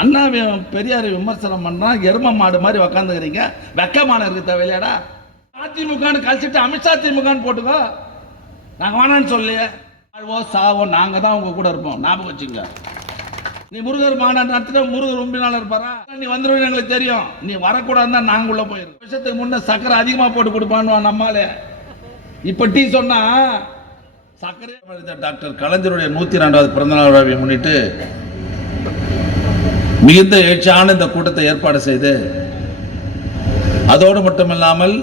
அண்ணா பெரியார் விமர்சனம் பண்ணா எரும மாடு மாதிரி உக்காந்துக்கிறீங்க. வெக்கமான இருக்கு தேவையில்லையாடா அதிமுகன்னு கழிச்சிட்டு அமித்ஷா திமுகன்னு போட்டுக்கோ. நாங்க வேணான்னு சொல்லியே வாழ்வோ சாவோ நாங்க தான் உங்க கூட இருப்போம். ஞாபகம் வச்சுங்க நீ முருகர் மாநாடு நடத்தின முருகர் ரொம்ப நாள் இருப்பாரா? நீ வந்துருவீங்க எங்களுக்கு தெரியும். நீ வரக்கூடாதுன்னு தான் நாங்க போயிருக்கோம் விஷயத்துக்கு முன்ன சக்கரை அதிகமா போட்டு கொடுப்பான்னு நம்மாலே. இப்ப டீ சொன்னா சக்கரை டாக்டர் கலைஞருடைய நூத்தி ரெண்டாவது பிறந்தநாள் விழாவை முன்னிட்டு மிகுந்த எழுச்சியான இந்த கூட்டத்தை ஏற்பாடு செய்து அதோடு மட்டுமில்லாமல்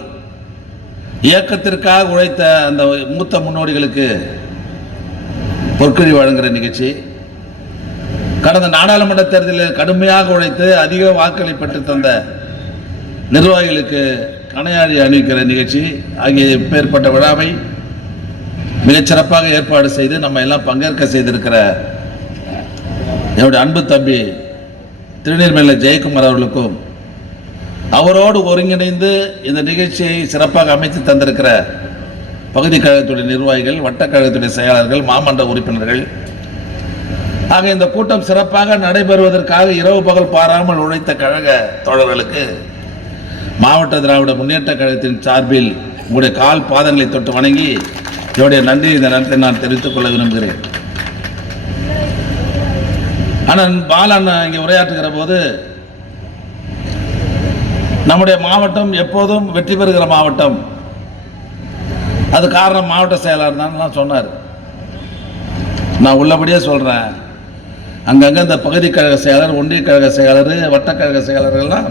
இயக்கத்திற்காக உழைத்த அந்த மூத்த முன்னோடிகளுக்கு பொற்கழி வழங்குகிற நிகழ்ச்சி கடந்த நாடாளுமன்ற தேர்தலில் கடுமையாக உழைத்து அதிக வாக்களை பெற்று தந்த நிர்வாகிகளுக்கு கணையாழி அணிவிக்கிற நிகழ்ச்சி ஆகிய பேர்பட்ட விழாவை மிகச்சிறப்பாக ஏற்பாடு செய்து நம்ம எல்லாம் பங்கேற்க செய்திருக்கிற என்னுடைய அன்பு தம்பி திருநீர்மலை ஜெயக்குமார் அவர்களுக்கும் அவரோடு ஒருங்கிணைந்து இந்த நிகழ்ச்சியை சிறப்பாக அமைத்து தந்திருக்கிற பகுதி கழகத்துடைய நிர்வாகிகள் வட்டக்கழகத்துடைய செயலாளர்கள் மாமன்ற உறுப்பினர்கள். ஆக இந்த கூட்டம் சிறப்பாக நடைபெறுவதற்காக இரவு பகல் பாராமல் உழைத்த கழக தோழர்களுக்கு மாவட்ட திராவிட முன்னேற்ற கழகத்தின் சார்பில் உங்களுடைய கால் பாதங்களை தொட்டு வணங்கி என்னுடைய நன்றி இந்த நேரத்தை நான் தெரிவித்துக் கொள்ள விரும்புகிறேன். அண்ணன் பாலண்ணன் இங்கே உரையாற்றுகிற போது நம்முடைய மாவட்டம் எப்போதும் வெற்றி பெறுகிற மாவட்டம். அது காரணம் மாவட்ட செயலாளர் தான் சொன்னார். நான் உள்ளபடியே சொல்கிறேன் அங்கங்கே இந்த பகுதி கழக செயலர் ஒன்றிய கழக செயலர் வட்டக்கழக செயலர்கள்லாம்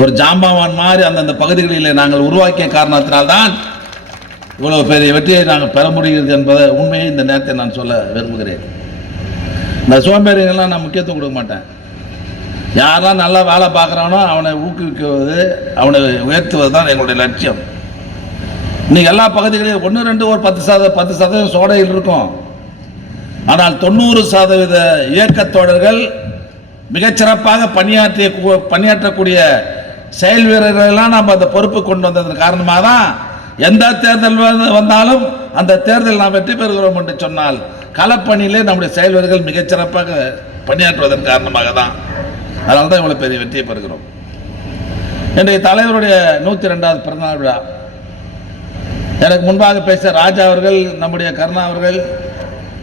ஒரு ஜாம்பவான் மாதிரி அந்தந்த பகுதிகளில் நாங்கள் உருவாக்கிய காரணத்தினால்தான் இவ்வளவு பெரிய வெற்றியை நாங்கள் பெற முடிகிறது என்பதை உண்மையை இந்த நேரத்தை நான் சொல்ல விரும்புகிறேன். இந்த சோம்பேறிகள்லாம் நான் முக்கியத்துவம் கொடுக்க மாட்டேன். யாரெல்லாம் நல்லா வேலை பார்க்குறானோ அவனை ஊக்குவிக்குவது அவனை உயர்த்துவது தான் எங்களுடைய லட்சியம். இன்னைக்கு எல்லா பகுதிகளிலும் ஒன்று ரெண்டு ஒரு பத்து சத பத்து சதவீதம் சோடையில் இருக்கும். ஆனால் தொண்ணூறு சதவீத இயக்கத் தோழர்கள் மிகச்சிறப்பாக பணியாற்றிய பணியாற்றக்கூடிய செயல் வீரர்களெல்லாம் நம்ம அந்த பொறுப்பு கொண்டு வந்ததன் காரணமாக தான் எந்த தேர்தல் வந்தாலும் அந்த தேர்தல் நாம் வெற்றி பெறுகிறோம் என்று சொன்னால் களப்பணியிலே நம்முடைய செயல்வர்கள் மிகச்சிறப்பாக பணியாற்றுவதன் காரணமாக தான் அதனால தான் இவ்வளோ பெரிய வெற்றியை பெறுகிறோம். இன்றைய தலைவருடைய நூற்றி ரெண்டாவது பிறந்தநாள் விழா. எனக்கு முன்பாக பேச ராஜா அவர்கள் நம்முடைய கருணா அவர்கள்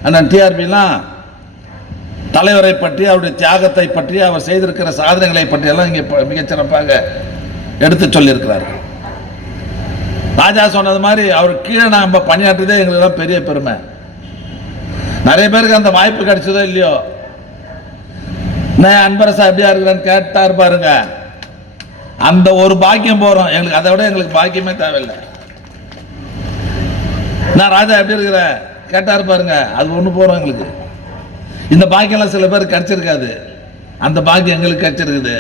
அண்ணன் டிஆர்பிலாம் தலைவரை பற்றி அவருடைய தியாகத்தை பற்றி அவர் செய்திருக்கிற சாதனைகளை பற்றி எல்லாம் இங்கே மிகச்சிறப்பாக எடுத்து சொல்லியிருக்கிறார்கள். ராஜா சொன்னது மாதிரி அவர் கீழே நம்ம பணியாற்றுதே எங்களுக்கு பெரிய பெருமை. நிறைய பேருக்கு அந்த வாய்ப்பு கிடைச்சதோ இல்லையோ? நான் அன்பரசா எப்படியா இருக்கிறேன்னு கேட்டார் பாருங்க அந்த ஒரு பாக்கியம் போறோம். எங்களுக்கு அதை விட எங்களுக்கு பாக்கியமே தேவையில்லை. நான் ராஜா எப்படி இருக்கிறேன்? கேட்டார் பாருங்க அது ஒன்று போகிறோம் எங்களுக்கு. இந்த பாக்கியம்லாம் சில பேர் கிடைச்சிருக்காது. அந்த பாக்கியம் எங்களுக்கு கிடைச்சிருக்குது.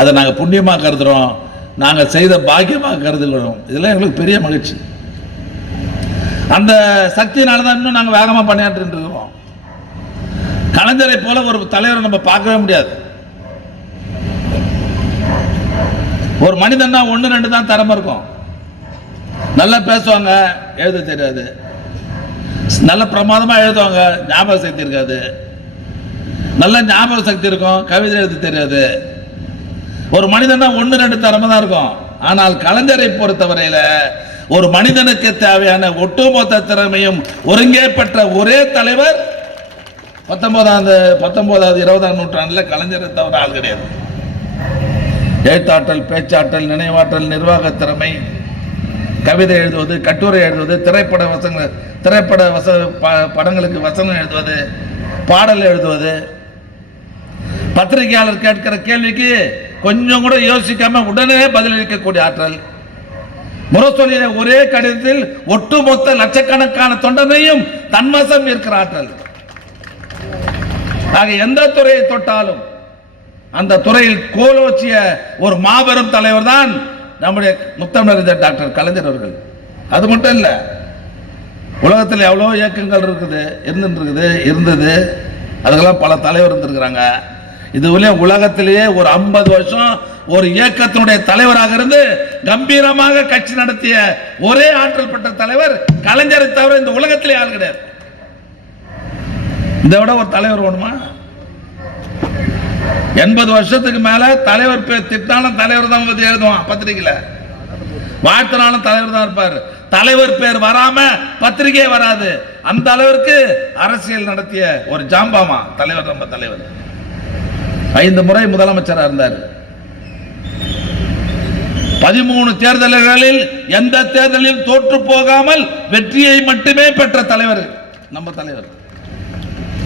அதை நாங்கள் புண்ணியமாக கருதுகிறோம் நாங்கள் செய்த பாக்கியமாக கருதுகிறோம். இதெல்லாம் எங்களுக்கு பெரிய மகிழ்ச்சி. அந்த சக்தியினால தான் இன்னும் நாங்கள் வேகமாக பணியாற்றிட்டு இருக்கிறோம் கலைஞரை போல ஒரு தலைவரை நம்ம பார்க்கவே முடியாது. ஒரு மனிதன்னா ஒன்று ரெண்டு தான் திறமை இருக்கும். நல்லா பேசுவாங்க எழுத தெரியாது. நல்ல பிரமாதமாக எழுதுவாங்க ஞாபக சக்தி இருக்காது. நல்ல ஞாபக சக்தி இருக்கும் கவிதை எழுத தெரியாது. ஒரு மனிதனா ஒன்று ரெண்டு திறமை தான் இருக்கும். ஆனால் கலைஞரை பொறுத்தவரையில் ஒரு மனிதனுக்கு தேவையான ஒட்டுமொத்த திறமையும் ஒருங்கே பெற்ற ஒரே தலைவர் பத்தொன்பதாம் பத்தொன்பதாவது இருபதாம் நூற்றாண்டில் கலைஞரை தவிர ஆள் கிடையாது. எழுத்தாற்றல் பேச்சாற்றல் நினைவாற்றல் நிர்வாக திறமை கவிதை எழுதுவது கட்டுரை எழுதுவது திரைப்பட வசங்கள் திரைப்பட வச ப- படங்களுக்கு வசனம் எழுதுவது பாடல் எழுதுவது. பத்திரிகையாளர் கேட்கிற கேள்விக்கு கொஞ்சம் கூட யோசிக்காம உடனே பதிலளிக்கக்கூடிய ஆற்றல். முரசொலிய ஒரே கடிதத்தில் ஒட்டுமொத்த லட்சக்கணக்கான தொண்டனையும் தன்வசம் இருக்கிற ஆற்றல் ஆக எந்த துறையை தொட்டாலும் அந்த துறையில் கோலோச்சிய ஒரு மாபெரும் தலைவர் தான் நம்முடைய முத்தமிழறிஞர் டாக்டர் கலைஞர் அவர்கள். அது மட்டும் இல்லை உலகத்தில் எவ்வளோ இயக்கங்கள் இருக்குது இருந்துருக்குது இருக்குது இருந்தது அதுக்கெல்லாம் பல தலைவர் இருந்திருக்கிறாங்க. இதுவரையும் உலகத்திலேயே ஒரு ஐம்பது வருஷம் ஒரு இயக்கத்தினுடைய தலைவராக இருந்து கம்பீரமாக கட்சி நடத்திய ஒரே ஆற்றல் பெற்ற தலைவர் கலைஞரை தவிர இந்த உலகத்திலே ஆள் கிடையாது. இதை விட ஒரு தலைவர் வேணுமா? எண்பது வருஷத்துக்கு மேல தலைவர் பேர் திட்டாலும் தலைவர் தான் பத்தி எழுதுவான் பத்திரிகையில. வாழ்த்தினாலும் தலைவர் தான் இருப்பார். தலைவர் பேர் வராம பத்திரிகை வராது. அந்த அளவிற்கு அரசியல் நடத்திய ஒரு ஜாம்பாமா? தலைவர் நம்ம தலைவர். ஐந்து முறை முதலமைச்சராக இருந்தார். பதிமூணு தேர்தல்களில் எந்த தேர்தலில் தோற்று போகாமல் வெற்றியை மட்டுமே பெற்ற தலைவர் நம்ம தலைவர்.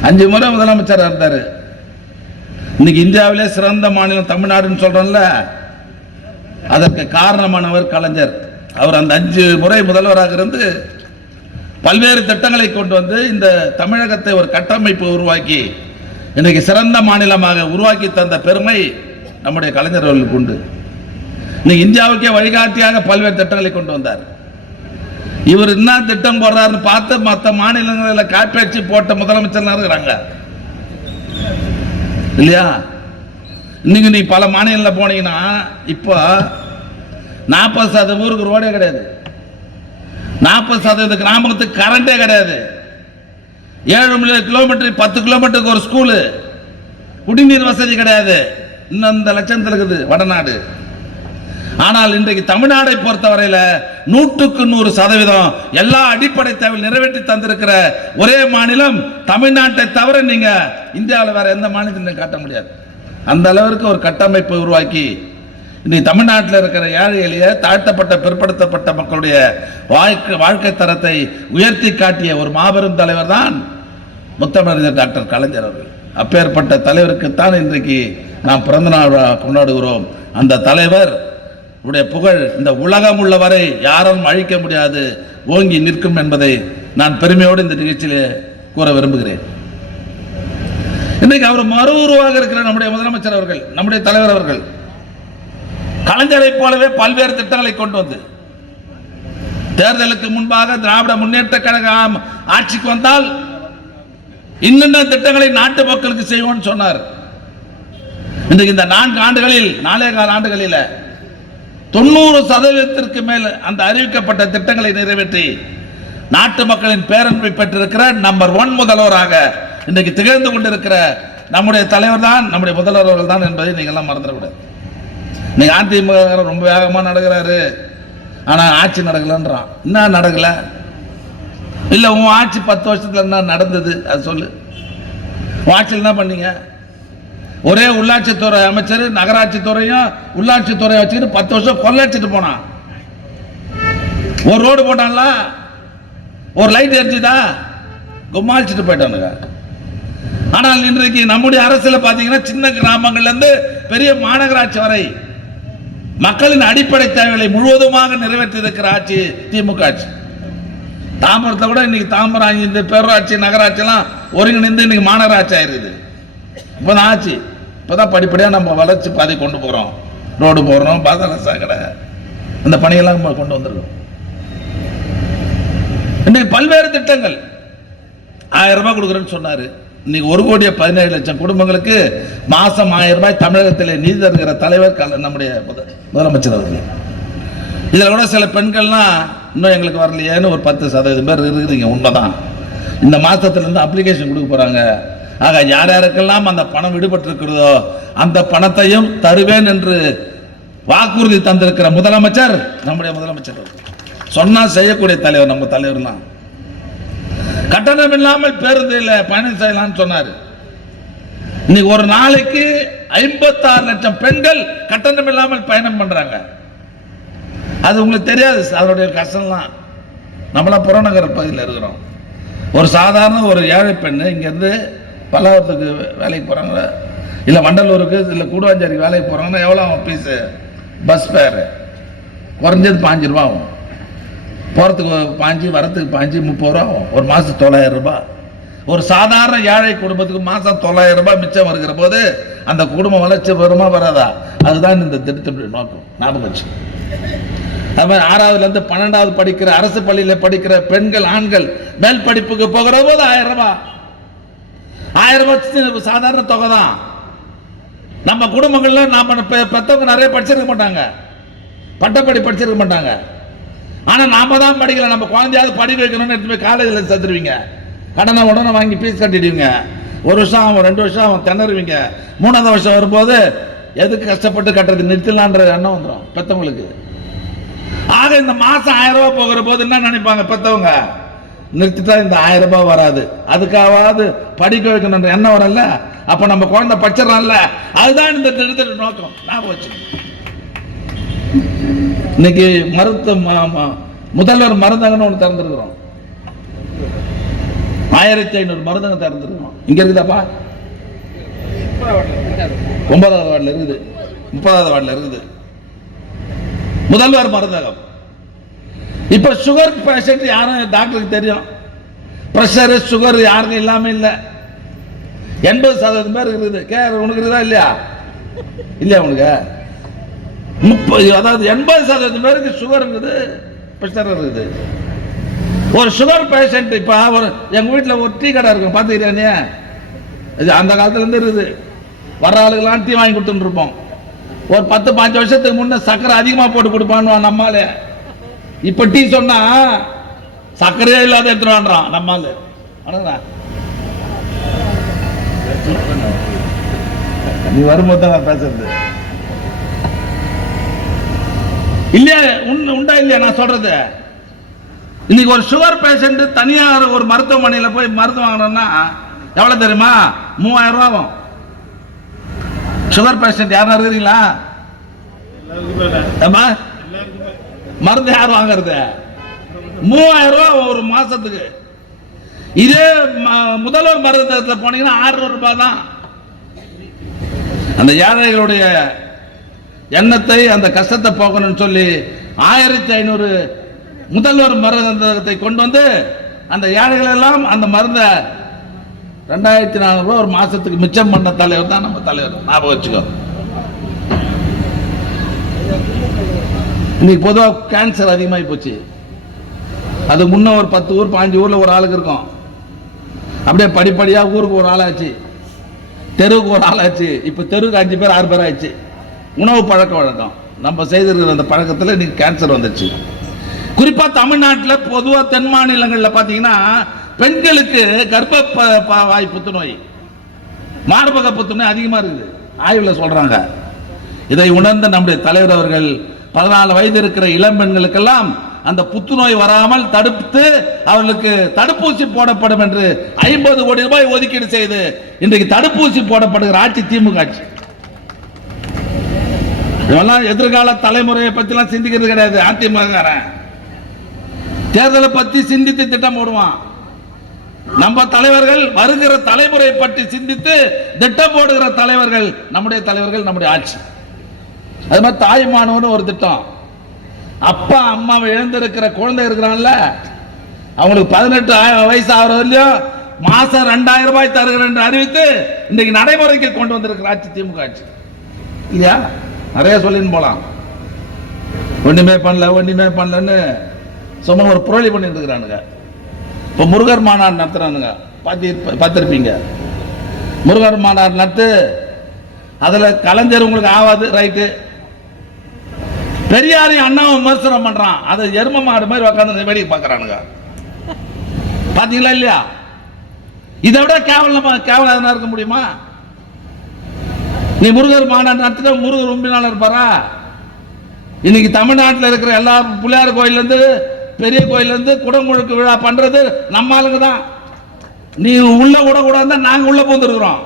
அஞ்சு முறை முதலமைச்சராக இருந்தார். இன்னைக்கு இந்தியாவிலே சிறந்த மாநிலம் தமிழ்நாடுன்னு சொல்றோம்ல அதற்கு காரணமானவர் கலைஞர். அவர் அந்த அஞ்சு முறை முதல்வராக இருந்து பல்வேறு திட்டங்களை கொண்டு வந்து இந்த தமிழகத்தை ஒரு கட்டமைப்பு உருவாக்கி இன்னைக்கு சிறந்த மாநிலமாக உருவாக்கி தந்த பெருமை நம்முடைய கலைஞர்களுக்கு உண்டு. இன்னைக்கு இந்தியாவுக்கே வழிகாட்டியாக பல்வேறு திட்டங்களை கொண்டு வந்தார். இவர் என்ன திட்டம் போடுறாருன்னு பார்த்து மற்ற மாநிலங்களில் காப்பேச்சு போட்ட முதலமைச்சர் இருக்கிறாங்க? இல்லையா? இன்னைக்கு நீ பல மாநிலங்களில் போனீங்கன்னா இப்போ நாற்பது சதவீத ஊருக்கு ரோடே கிடையாது. நாற்பது சதவீத கிராமத்துக்கு கரண்டே கிடையாது. ஏழு மில்லியன் கிலோமீட்டர் பத்து கிலோமீட்டருக்கு ஒரு ஸ்கூலு. குடிநீர் வசதி கிடையாது. இன்னும் இந்த லட்சத்தில் இருக்குது வடநாடு. ஆனால் இன்றைக்கு தமிழ்நாடை பொறுத்தவரையில் நூற்றுக்கு நூறு சதவீதம் எல்லா அடிப்படை தேவை நிறைவேற்றி தந்திருக்கிற ஒரே மாநிலம் தமிழ்நாட்டை தவிர நீங்க இந்தியாவில் வேற எந்த மாநிலத்திலும் காட்ட முடியாது. அந்த அளவிற்கு ஒரு கட்டமைப்பை உருவாக்கி இன்னைக்கு தமிழ்நாட்டில் இருக்கிற ஏழை எளிய தாழ்த்தப்பட்ட பிற்படுத்தப்பட்ட மக்களுடைய வாழ்க்கை வாழ்க்கை தரத்தை உயர்த்தி காட்டிய ஒரு மாபெரும் தலைவர் தான் முத்தமிழர் டாக்டர் கலைஞர் அவர்கள். அப்பேற்பட்ட தலைவருக்குத்தான் இன்றைக்கு நாம் பிறந்தநாள் கொண்டாடுகிறோம். அந்த தலைவர் உடைய புகழ் இந்த உலகம் உள்ளவரை யாரும் அழிக்க முடியாது ஓங்கி நிற்கும் என்பதை நான் பெருமையோடு இந்த நிகழ்ச்சியிலே கூற விரும்புகிறேன். இன்னைக்கு அவர் மறு உருவாக இருக்கிற நம்முடைய முதலமைச்சர் அவர்கள் நம்முடைய தலைவர் அவர்கள். கலைஞரை போலவே பல்வேறு திட்டங்களை கொண்டு வந்து தேர்தலுக்கு முன்பாக திராவிட முன்னேற்ற கழகம் ஆட்சிக்கு வந்தால் இன்னென்ன திட்டங்களை நாட்டு மக்களுக்கு செய்வோம்னு சொன்னார். இன்றைக்கு இந்த நான்கு ஆண்டுகளில் நாலே கால ஆண்டுகளில் தொண்ணூறு சதவீதத்திற்கு மேல் அந்த அறிவிக்கப்பட்ட திட்டங்களை நிறைவேற்றி நாட்டு மக்களின் பேரன்பை பெற்றிருக்கிற நம்பர் ஒன் முதல்வராக இன்றைக்கு திகழ்ந்து கொண்டிருக்கிற நம்முடைய தலைவர் தான் நம்முடைய முதல்வர் அவர்கள் தான் என்பதை நீங்கள்லாம் மறந்துடக்கூடாது. இன்னைக்கு அதிமுக ரொம்ப வேகமாக நடக்கிறாரு. ஆனால் ஆட்சி நடக்கலன்றான். என்ன நடக்கலை? இல்லை உன் ஆட்சி பத்து வருஷத்துல என்ன நடந்தது? அது சொல்லு. உன் ஆட்சியில் என்ன பண்ணீங்க? ஒரே உள்ளாட்சித்துறை அமைச்சர் நகராட்சித்துறையும் உள்ளாட்சித்துறையும் வச்சுக்கிட்டு பத்து வருஷம் கொள்ளடிச்சிட்டு போனான் ஒரு ரோடு போட்டான்ல ஒரு லைட் எரிஞ்சுதா? கும்மாளிச்சுட்டு போயிட்டானுங்க. ஆனால் இன்றைக்கு நம்முடைய அரசில் பார்த்தீங்கன்னா சின்ன கிராமங்கள்லேருந்து பெரிய மாநகராட்சி வரை மக்களின் அடிப்படை தேவைகளை முழுவதுமாக நிறைவேற்றியிருக்கிற ஆட்சி திமுக ஆட்சி. தாமரத்தை கூட இன்னைக்கு தாம்பரம் இந்த பேரூராட்சி நகராட்சியெல்லாம் ஒருங்கிணைந்து இன்னைக்கு மாநகராட்சி இப்போ தான் ஆச்சு இப்போதான் படிப்படியாக நம்ம வளர்ச்சி பாதை கொண்டு போகிறோம் ரோடு போடுறோம் பாதாள சாக்கடை. அந்த பணியெல்லாம் நம்ம கொண்டு வந்திருக்கோம். இன்னைக்கு பல்வேறு திட்டங்கள். ஆயிரம் ரூபாய் கொடுக்குறேன்னு சொன்னாரு. இன்னைக்கு ஒரு கோடியே பதினேழு லட்சம் குடும்பங்களுக்கு மாசம் ஆயிரம் ரூபாய் தமிழகத்தில் நீதி தருகிற தலைவர் கல- நம்முடைய முதலமைச்சர் அவர்கள். இதில் கூட சில பெண்கள்லாம் இன்னும் எங்களுக்கு வரலையேன்னு ஒரு பத்து சதவீதம் பேர் இருக்குதுங்க உண்மைதான். இந்த மாசத்துல இருந்து அப்ளிகேஷன் கொடுக்க போறாங்க. ஆக யார் யாருக்கெல்லாம் அந்த பணம் விடுபட்டிருக்கிறதோ அந்த பணத்தையும் தருவேன் என்று வாக்குறுதி தந்திருக்கிற முதலமைச்சர் நம்முடைய முதலமைச்சர் சொன்னா செய்யக்கூடிய தலைவர் நம்ம தலைவர்லாம். கட்டணம் இல்லாமல் பேருந்தில் பயணம் செய்யலாம்னு சொன்னாரு. இன்னைக்கு ஒரு நாளைக்கு ஐம்பத்தாறு லட்சம் பெண்கள் கட்டணம் இல்லாமல் பயணம் பண்றாங்க. அது உங்களுக்கு தெரியாது அதனுடைய கஷ்டம்லாம். நம்மளாம் புறநகர பகுதியில் இருக்கிறோம். ஒரு சாதாரண ஒரு ஏழை பெண்ணு இங்கேருந்து பல்லாவரத்துக்கு வேலைக்கு போகிறாங்க இல்லை வண்டலூருக்கு இல்லை கூடுவாஞ்சேரிக்கு வேலைக்கு போகிறாங்கன்னா எவ்வளோ ஆகும் ஃபீஸு பஸ் ஃபேரு குறைஞ்சது பாஞ்சு ரூபா ஆகும். போகிறதுக்கு பாஞ்சு வரத்துக்கு பாஞ்சு முப்பது ரூபா ஆகும். ஒரு மாதம் தொள்ளாயிரம் ரூபாய். ஒரு சாதாரண ஏழை குடும்பத்துக்கு மாதம் தொள்ளாயிரம் ரூபாய் மிச்சம் வருகிற போது அந்த குடும்பம் வளர்ச்சி வருமா வராதா? அதுதான் இந்த திட்டத்தினுடைய நோக்கம் ஞாபகம் வச்சு அது மாதிரி ஆறாவதுலேருந்து பன்னெண்டாவது படிக்கிற அரசு பள்ளியில் படிக்கிற பெண்கள் ஆண்கள் மேல் படிப்புக்கு போகிற போது ஆயிரம் ரூபாய். ஆயிரம் ரூபாய் சாதாரண தொகை தான் நம்ம குடும்பங்களில் நாம் பெற்றவங்க நிறைய படிச்சிருக்க மாட்டாங்க. பட்டப்படி படிச்சிருக்க மாட்டாங்க. ஆனால் நாம தான் படிக்கல. நம்ம குழந்தையாவது படி வைக்கணும்னு எடுத்து போய் காலேஜில் சேர்த்துருவீங்க. கடனை உடனே வாங்கி ஃபீஸ் கட்டிடுவீங்க. ஒரு வருஷம் ஆகும் ரெண்டு வருஷம் ஆகும் திணறுவீங்க. மூணாவது வருஷம் வரும்போது எதுக்கு கஷ்டப்பட்டு கட்டுறது? நிறுத்தலான்ற எண்ணம் வந்துடும் பெத்தவங்களுக்கு. ஆக இந்த மாதம் ஆயிரம் ரூபா போகிற போது என்ன நினைப்பாங்க பெத்தவங்க? நிறுத்திட்டா இந்த ஆயிரம் ரூபாய் வராது. அதுக்காவது படிக்க வைக்கணுன்ற எண்ணம் வரல. அப்ப நம்ம குழந்தை படிச்சிடறான்ல. அதுதான் இந்த நிறுத்திட்டு நோக்கம். ஞாபகம் வச்சு இன்னைக்கு மருத்துவ முதல்வர் மருந்தகம்னு ஒன்று திறந்துருக்குறோம். ஆயிரத்தி ஐநூறு மருந்தகம் திறந்துருக்கோம் இங்க இருக்குதாப்பா? ஒன்பதாவது வார்டில் இருக்குது. முப்பதாவது வார்டில் இருக்குது. முதல்வர் மருந்தகம். இப்போ சுகர் பேஷண்ட் யாரும் டாக்டருக்கு தெரியும். ப்ரெஷரு சுகர் யாருக்கும் இல்லாமல் இல்லை. எண்பது சதவீதம் பேர் இருக்குது. கே உனக்கு இருக்குதா? இல்லையா? இல்லையா உனக்கு? முப்பது அதாவது எண்பது சதவீதம் பேருக்கு சுகர் இருக்குது ப்ரெஷர் இருக்குது. ஒரு சுகர் பேஷண்ட் இப்போ ஒரு எங்கள் வீட்டில் ஒரு டீ கடை இருக்கும். பார்த்துக்கிறியா இது அந்த காலத்துலேருந்து இருக்குது. வர்ற ஆளுக்கெல்லாம் டீ வாங்கி கொடுத்துட்டு இருப்போம். ஒரு பத்து பாஞ்சு வருஷத்துக்கு முன்னே சக்கரை அதிகமாக போட்டு கொடுப்பான்னு நம்மளே இப்போ டீ சொன்னா சர்க்கரையே இல்லாத எடுத்துருவான்றான். அடங்கடா நீ வரும்போது தான் நான் பேசுறது. இல்லையா உண் உண்டா இல்லையா? நான் சொல்றது. இன்னைக்கு ஒரு சுகர் பேஷண்ட் தனியார் ஒரு மருத்துவமனையில் போய் மருந்து வாங்கணும்னா எவ்வளவு தெரியுமா? மூவாயிரம் ரூபா ஆகும். சுகர் பேஷண்ட் யாரும் இருக்கிறீங்களா? ஏம்மா? மருந்து யார் வாங்குறது? மூவாயிரம் ரூபா ஒரு மாசத்துக்கு. இதே ம- முதல்வர் மருந்தகத்தில் போனீங்கன்னா ஆறுநூறு ரூபாய் தான். அந்த ஏழைகளுடைய எண்ணத்தை அந்த கஷ்டத்தை போக்கணும்னு சொல்லி ஆயிரத்தி ஐநூறு முதல்வர் மருந்தகத்தை கொண்டு வந்து அந்த ஏழைகள் எல்லாம் அந்த மருந்தை ரெண்டாயிரத்தி நானூறு ஒரு மாசத்துக்கு மிச்சம் பண்ண தலைவர் தான் நம்ம தலைவர். ஞாபகம் வச்சுக்கோ. இன்னைக்கு பொதுவாக கேன்சர் அதிகமாகி போச்சு. அது முன்ன ஒரு பத்து ஊர் பாஞ்சு ஊரில் ஒரு ஆளுக்கு இருக்கும். அப்படியே படிப்படியாக ஊருக்கு ஒரு ஆளாச்சு. தெருவுக்கு ஒரு ஆளாச்சு. இப்போ தெருவுக்கு அஞ்சு பேர் ஆறு பேர் ஆயிடுச்சு. உணவு பழக்க வழக்கம். நம்ம செய்திருக்கிற அந்த பழக்கத்தில் இன்னைக்கு கேன்சர் வந்துச்சு குறிப்பாக தமிழ்நாட்டில் பொதுவாக தென் மாநிலங்களில் பார்த்தீங்கன்னா பெண்களுக்கு கர்ப்ப ப- வாய் புத்துநோய் மார்பக புத்துநோய் அதிகமாக இருக்குது. ஆய்வில் சொல்கிறாங்க இதை உணர்ந்த நம்முடைய தலைவர் அவர்கள் பதினாலு வயது இருக்கிற இளம் பெண்களுக்கெல்லாம் அந்த புத்துநோய் வராமல் தடுத்து அவர்களுக்கு தடுப்பூசி போடப்படும் என்று ஐம்பது கோடி ரூபாய் ஒதுக்கீடு செய்து இன்றைக்கு தடுப்பூசி போடப்படுகிற ஆட்சி திமுக ஆட்சி. இதெல்லாம் எதிர்கால தலைமுறையை பத்திலாம் சிந்திக்கிறது கிடையாது. அதிமுக தேர்தலை பத்தி சிந்தித்து திட்டம் போடுவான். நம்ம தலைவர்கள் வருகிற தலைமுறை பற்றி சிந்தித்து திட்டம் போடுகிற தலைவர்கள் நம்முடைய தலைவர்கள் நம்முடைய ஆட்சி. அது மாதிரி தாய்மானவனு ஒரு திட்டம். அப்பா அம்மாவை இழந்திருக்கிற குழந்தை இருக்கிறான்ல அவங்களுக்கு பதினெட்டு வயசு ஆகிறதுலயும் மாசம் ரெண்டாயிரம் ரூபாய் தருகிறேன் என்று அறிவித்து இன்னைக்கு நடைமுறைக்கு கொண்டு வந்திருக்கிற ஆட்சி திமுக ஆட்சி. இல்லையா? நிறைய சொல்லின்னு போலாம். ஒண்ணுமே பண்ணல ஒண்ணுமே பண்ணலன்னு சும்மா ஒரு புரளி பண்ணிட்டு இருக்கிறானுங்க இப்போ முருகர் மாநாடு நடத்துறானுங்க. பார்த்து பார்த்துருப்பீங்க. முருகர் மாநாடு நடத்து அதில் கலைஞர் உங்களுக்கு ஆகாது ரைட்டு. பெரியாரையும் அண்ணாவும் விமர்சனம் பண்றான். அதை எரும மாடு மாதிரி உட்காந்து வேடிக்கை பார்க்கறானுங்க. பாத்தீங்களா இல்லையா? இதை விட கேவலமா கேவலம் எதனா இருக்க முடியுமா? நீ முருகர் மாநாடு நடத்தின முருகர் உம்பினால இருப்பாரா? இன்னைக்கு தமிழ்நாட்டில் இருக்கிற எல்லா பிள்ளையார் கோயிலேருந்து பெரிய கோயிலேருந்து குடமுழுக்கு விழா பண்ணுறது நம்ம ஆளுங்க தான். நீ உள்ள இருந்தால் நாங்கள் உள்ளே போந்துருக்குறோம்.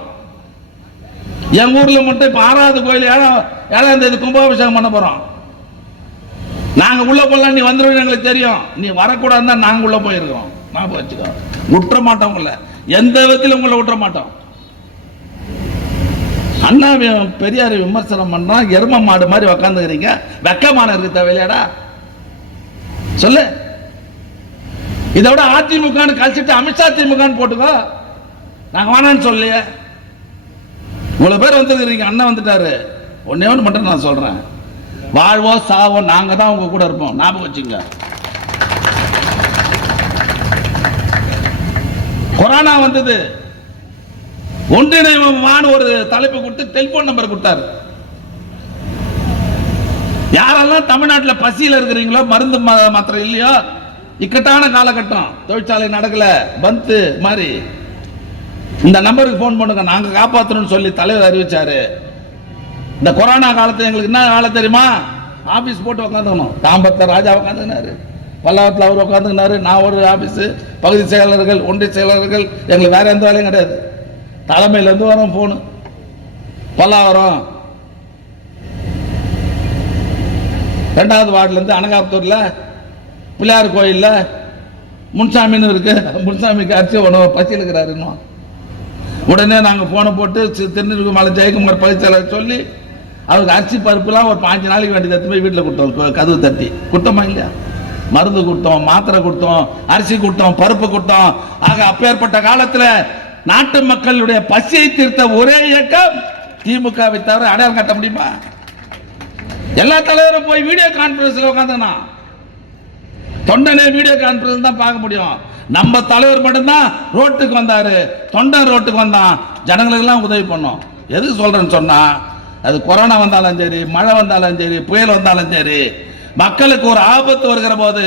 எங்கள் ஊரில் மட்டும் இப்போ ஆறாவது கோயில் ஏழாம் ஏழாம் தேதி கும்பாபிஷேகம் பண்ண போகிறோம் நாங்கள் உள்ளே போகலாம் நீ வந்துடுவோம் எங்களுக்கு தெரியும். நீ வரக்கூடாது தான் நாங்கள் உள்ளே போயிருக்கோம். ஞாபகம் வச்சுக்கோ. விட்டுற மாட்டோம் உங்களை. எந்த விதத்திலும் உங்களை விட்டுற மாட்டோம். அண்ணா பெரியார் பெரியாரை விமர்சனம் பண்ணா எரும மாடு மாதிரி உக்காந்துக்கிறீங்க. வெக்கமான இருக்கு தேவையில்லையாடா? சொல்லு. இதை விட அதிமுகன்னு கழிச்சிட்டு அமித்ஷா திமுகன்னு போட்டுக்கோ. நாங்கள் வேணான்னு சொல்லலையே. இவ்வளோ பேர் வந்துருக்கிறீங்க அண்ணன் வந்துட்டாரு. ஒன்னே ஒன்று மட்டும் நான் சொல்கிறேன் வாழ்வோ சாவோ நாங்க தான் உங்க கூட இருப்போம். ஞாபகம் வச்சுங்க. கொரோனா வந்தது. ஒன்றிணைவான ஒரு தலைப்பு கொடுத்து டெலிபோன் நம்பர் கொடுத்தாரு. யாரெல்லாம் தமிழ்நாட்டில் பசியில் இருக்கிறீங்களோ மருந்து மாத்திரை இல்லையோ இக்கட்டான காலகட்டம். தொழிற்சாலை நடக்கல பந்து மாதிரி. இந்த நம்பருக்கு ஃபோன் பண்ணுங்க நாங்கள் காப்பாற்றணும்னு சொல்லி தலைவர் அறிவிச்சாரு. இந்த கொரோனா காலத்தில் எங்களுக்கு என்ன வேலை தெரியுமா? ஆபீஸ் போட்டு உட்காந்துக்கணும் தாம்பரத்தில் ராஜா உட்காந்துக்கினாரு பல்லாவரத்தில் அவர் உட்காந்துக்கினாரு நான் ஒரு ஆஃபீஸு பகுதி செயலாளர்கள் ஒன்றிய செயலாளர்கள் எங்களுக்கு வேறு எந்த வேலையும் கிடையாது. தலைமையிலேருந்து வரும் ஃபோனு பல்லாவரம். ரெண்டாவது வார்டுலேருந்து அனகாபுத்தூரில் பிள்ளையார் கோயிலில் முன்சாமின்னு இருக்கு. முன்சாமிக்கு அரிசி உணவு பசியில் இருக்கிறாரு இன்னும் உடனே நாங்கள் ஃபோனை போட்டு திருநெல்வேலி மலை ஜெயக்குமார் பகுதிச்செயலர் சொல்லி அவருக்கு அரிசி பருப்புலாம் ஒரு பாஞ்சு நாளைக்கு வேண்டியது எடுத்து போய் வீட்டில் கொடுத்தோம் கதவு தட்டி. கொடுத்தோமா இல்லையா? மருந்து கொடுத்தோம் மாத்திரை கொடுத்தோம் அரிசி கொடுத்தோம் பருப்பு கொடுத்தோம். ஆக அப்பேற்பட்ட காலத்தில் நாட்டு மக்களுடைய பசியை தீர்த்த ஒரே இயக்கம் திமுகவை தவிர அடையாளம் கட்ட முடியுமா? எல்லா தலைவரும் போய் வீடியோ கான்பரன்ஸ்ல உட்காந்துனா தொண்டனே வீடியோ கான்பரன்ஸ் தான் பார்க்க முடியும். நம்ம தலைவர் மட்டும்தான் ரோட்டுக்கு வந்தாரு. தொண்டன் ரோட்டுக்கு வந்தான். ஜனங்களுக்கெல்லாம் உதவி பண்ணோம். எதுக்கு சொல்றேன்னு சொன்னா அது கொரோனா வந்தாலும் சரி மழை வந்தாலும் சரி புயல் வந்தாலும் சரி மக்களுக்கு ஒரு ஆபத்து வருகிற போது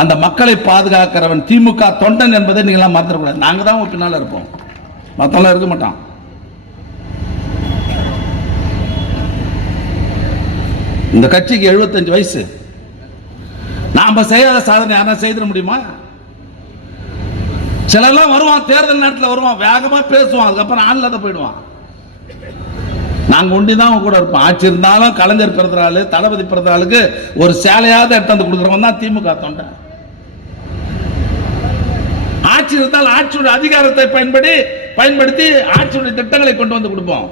அந்த மக்களை பாதுகாக்கிறவன் திமுக தொண்டன் என்பதை நீங்களாம் மறந்துடக்கூடாது. நாங்கள் தான் உங்க இருப்போம். மற்றவங்க இருக்க மாட்டான் இந்த கட்சிக்கு 75 வயசு. நாம செய்யாத சாதனை யாரா செய்திட முடியுமா? சிலர்லாம் வருவான் தேர்தல் நேரத்தில் வருவான் வேகமாக பேசுவான் அதுக்கப்புறம் ஆன்ல போயிடுவான். நாங்கள் ஒண்டி தான் அவங்க கூட இருப்போம். ஆட்சி இருந்தாலும் கலைஞர் பிறந்த தளபதி பிறந்த ஒரு சேலையாவது எடுத்து வந்து கொடுக்குறவன் தான் திமுக தொண்டை. ஆட்சி இருந்தால் ஆட்சியுடைய அதிகாரத்தை பயன்படி பயன்படுத்தி ஆட்சியுடைய திட்டங்களை கொண்டு வந்து கொடுப்போம்.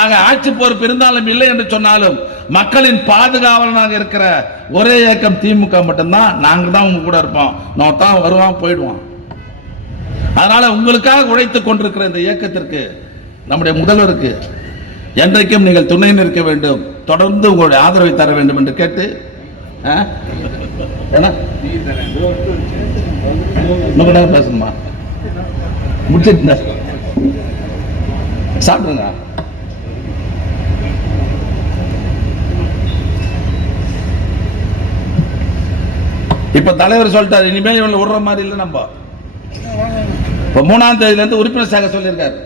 ஆக ஆட்சி பொறுப்பு இருந்தாலும் இல்லை என்று சொன்னாலும் மக்களின் பாதுகாவலனாக இருக்கிற ஒரே இயக்கம் திமுக மட்டும்தான். நாங்க தான் உங்க கூட இருப்போம். நான் தான் வருவான் போயிடுவான். அதனால உங்களுக்காக உழைத்துக் கொண்டிருக்கிற இந்த இயக்கத்திற்கு நம்முடைய முதல்வருக்கு என்றைக்கும் நீங்கள் துணை நிற்க வேண்டும் தொடர்ந்து உங்களுடைய ஆதரவை தர வேண்டும் என்று கேட்டு என்ன? பேசணுமா? முடிச்சிட்டு சாப்பிடுங்க. இப்ப தலைவர் சொல்லிட்டாரு இனிமேல் இவங்களை விடுற மாதிரி இல்லை நம்ம. இப்ப மூணாம் தேதியிலேருந்து உறுப்பினர் சாக சொல்லியிருக்காரு.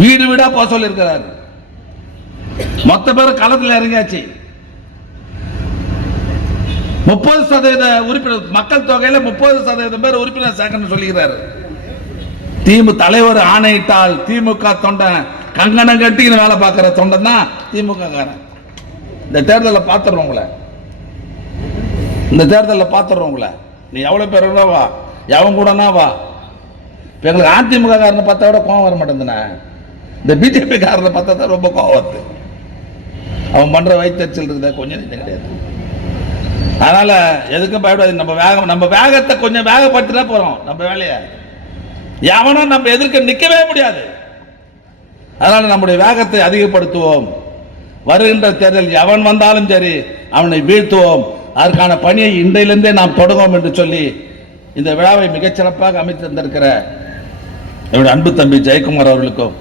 வீடு வீடா போக சொல்லியிருக்கிறாரு. மொத்த பேர் களத்தில் இறங்கியாச்சு. முப்பது சதவீத உறுப்பினர் மக்கள் தொகையில முப்பது சதவீதம் பேர் உறுப்பினர் சேர்க்கணும் சொல்லிக்கிறாரு. திமுக தலைவர் ஆணையிட்டால் திமுக தொண்டன் கங்கணம் கட்டின்னு வேலை பார்க்கிற தொண்டன் தான் திமுக காரன். இந்த தேர்தலில் பார்த்துடுறோம் உங்களை. இந்த தேர்தலில் பார்த்துடுறோம் உங்களை. நீ எவ்வளோ பேர் வா. எவன் கூடனா வா. இப்போ எங்களுக்கு அதிமுக காரனை பார்த்தா விட கோவம் வர மாட்டேங்குதுண்ணே. இந்த பிஜேபி காரனை பார்த்தா தான் ரொம்ப கோவம் வருது. அவன் பண்ணுற வைத்தறிச்சல் இருக்குதா? கொஞ்சம் நெஞ்சம் கிடையாது. அதனால் எதுக்கும் பயப்படாது நம்ம வேகம் நம்ம வேகத்தை கொஞ்சம் வேகப்படுத்தினா போகிறோம் நம்ம வேலையை. எவனும் நம்ம எதிர்க்க நிற்கவே முடியாது. அதனால் நம்முடைய வேகத்தை அதிகப்படுத்துவோம். வருகின்ற தேர்தல் எவன் வந்தாலும் சரி அவனை வீழ்த்துவோம். அதற்கான பணியை இன்றையிலிருந்தே நாம் தொடங்குவோம் என்று சொல்லி இந்த விழாவை மிகச்சிறப்பாக அமைத்து தந்திருக்கிற என்னுடைய அன்பு தம்பி ஜெயக்குமார் அவர்களுக்கும்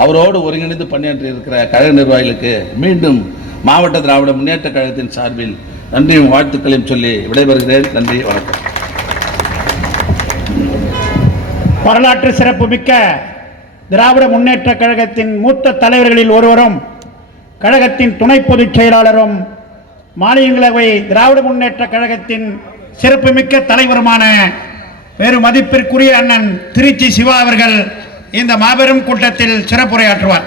அவரோடு ஒருங்கிணைந்து பணியாற்றி இருக்கிற கழக நிர்வாகிகளுக்கு மீண்டும் மாவட்ட திராவிட முன்னேற்ற கழகத்தின் சார்பில் நன்றியும் வாழ்த்துக்களையும் சொல்லி விடைபெறுகிறேன். நன்றி வணக்கம். வரலாற்று சிறப்புமிக்க திராவிட முன்னேற்ற கழகத்தின் மூத்த தலைவர்களில் ஒருவரும் கழகத்தின் துணை பொதுச் செயலாளரும் மாநிலங்களவை திராவிட முன்னேற்ற கழகத்தின் சிறப்புமிக்க தலைவருமான வேறு மதிப்பிற்குரிய அண்ணன் திருச்சி சிவா அவர்கள் இந்த மாபெரும் கூட்டத்தில் சிறப்புரையாற்றுவார்.